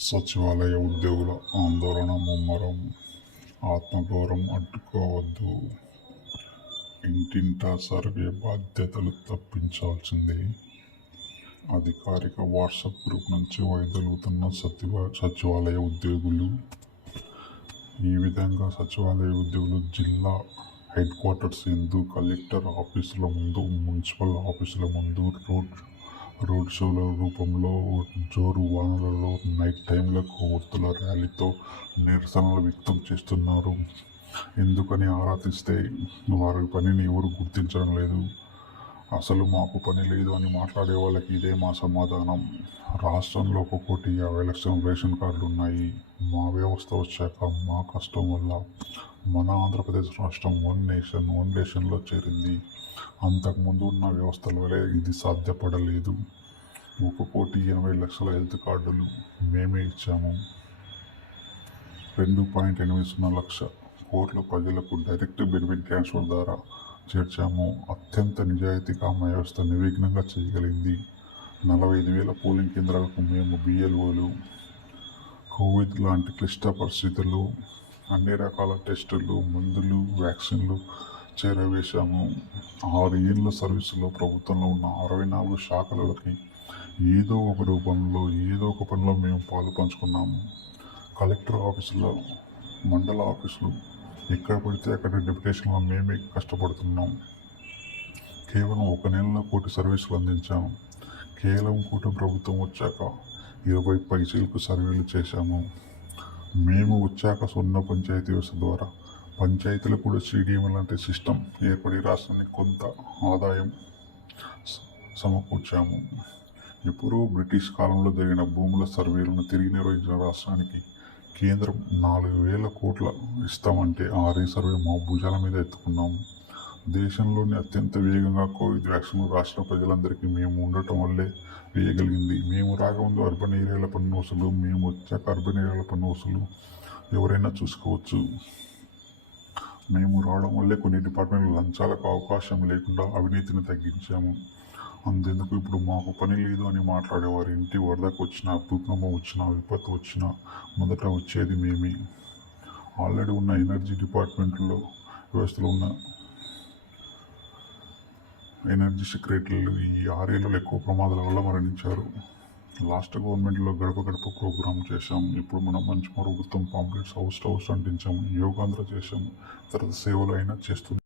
సచివాలయ ఉద్యోగుల ఆందోళన ముమ్మరం ఆత్మగౌరవం అడ్డుకోవద్దు. ఇంటింటా సర్వే బాధ్యతలు తప్పించాల్సిందే. అధికారిక వాట్సాప్ గ్రూప్ నుంచి వైదొలుగుతున్న సచివ సచివాలయ ఉద్యోగులు. ఈ విధంగా సచివాలయ ఉద్యోగులు జిల్లా హెడ్ క్వార్టర్స్ ఎందు కలెక్టర్ ఆఫీసుల ముందు మున్సిపల్ ఆఫీసుల ముందు రోడ్ రోడ్ షోల రూపంలో జోరు వానలలో నైట్ టైంలో కొవ్వొత్తుల ర్యాలీతో నిరసనలు వ్యక్తం చేస్తున్నారు. ఎందుకని ఆరా తీస్తే వారి పనిని ఎవరు గుర్తించడం లేదు? అసలు మాకు పని లేదు అని మాట్లాడే వాళ్ళకి ఇదే మా సమాధానం. రాష్ట్రంలో ఒక కోటి యాభై లక్షల రేషన్ కార్డులు ఉన్నాయి. మా వ్యవస్థ వచ్చాక మా కష్టం వల్ల మన ఆంధ్రప్రదేశ్ రాష్ట్రం వన్ నేషన్ వన్ నేషన్లో చేరింది. అంతకుముందు ఉన్న వ్యవస్థల వల్ల ఇది సాధ్యపడలేదు. ఒక కోటి ఎనభై లక్షల హెల్త్ కార్డులు మేమే ఇచ్చాము. రెండు పాయింట్ ఎనిమిది సున్నా లక్ష కోట్ల ప్రజలకు డైరెక్ట్ బెనిఫిట్ ట్రాన్స్ఫర్ ద్వారా చేర్చాము అత్యంత నిజాయితీగా మా వ్యవస్థ నిర్విఘ్నంగా చేయగలిగింది. నలభై ఐదు వేల పోలింగ్ కేంద్రాలకు మేము బిఎల్ఓలు కోవిడ్ లాంటి క్లిష్ట పరిస్థితుల్లో అన్ని రకాల టెస్టులు మందులు వ్యాక్సిన్లు చేరవేశాము. ఆరు ఏళ్ళ సర్వీసులో ప్రభుత్వంలో ఉన్న అరవై నాలుగు శాఖలకి ఏదో ఒక రూపంలో ఏదో ఒక పనిలో మేము పాలు పంచుకున్నాము. కలెక్టర్ ఆఫీసులో మండల ఆఫీసులు ఎక్కడ పడితే అక్కడ డెప్యుటేషన్లో మేమే కష్టపడుతున్నాం. కేవలం ఒక నెలలో కోటి సర్వీసులు అందించాము కేవలం కూటమి ప్రభుత్వం వచ్చాక ఇరవై పైసలకు సర్వేలు చేశాము. మేము వచ్చాక సున్న పంచాయతీ వ్యవస్థ ద్వారా పంచాయతీలకు కూడా సిడిఎం లాంటి సిస్టమ్ ఏర్పడి రాష్ట్రానికి కొంత ఆదాయం సమకూర్చాము. ఎప్పుడో బ్రిటిష్ కాలంలో జరిగిన భూముల సర్వేలను తిరిగి నిర్వహించిన రాష్ట్రానికి కేంద్రం నాలుగు వేల కోట్ల ఇస్తామంటే ఆ రీసర్వే మా భుజాల మీద ఎత్తుకున్నాము. దేశంలోని అత్యంత వేగంగా కోవిడ్ వ్యాక్సిన్ రాష్ట్ర ప్రజలందరికీ మేము ఉండటం వల్లే వేయగలిగింది. మేము రాకముందు అర్బన్ ఏరియాల పన్ను వసూలు మేము వచ్చాక అర్బన్ ఏరియాల పన్ను వసూలు ఎవరైనా చూసుకోవచ్చు. మేము రావడం వల్లే కొన్ని డిపార్ట్మెంట్లు లంచాలకు అవకాశం లేకుండా అవినీతిని తగ్గించాము. అంతెందుకు ఇప్పుడు మాకు పని లేదు అని మాట్లాడేవారు. ఇంటి వరదకు వచ్చిన భూకంపం వచ్చిన విపత్తు వచ్చిన మొదట వచ్చేది మేమే. ఆల్రెడీ ఉన్న ఎనర్జీ డిపార్ట్మెంట్లో వ్యవస్థలో ఉన్న ఎనర్జీ సెక్రటరీలు ఈ ఆరేళ్ళలో ఎక్కువ ప్రమాదాల వల్ల మరణించారు. లాస్ట్ గవర్నమెంట్లో గడప గడప ప్రోగ్రామ్ చేశాం. ఇప్పుడు మనం మంచి ప్రభుత్వం పాంప్లెట్స్ హౌస్ టు హౌస్ అంటించాము యోగాంధ్ర చేశాము తర్వాత సేవలు అయినా చేస్తుంది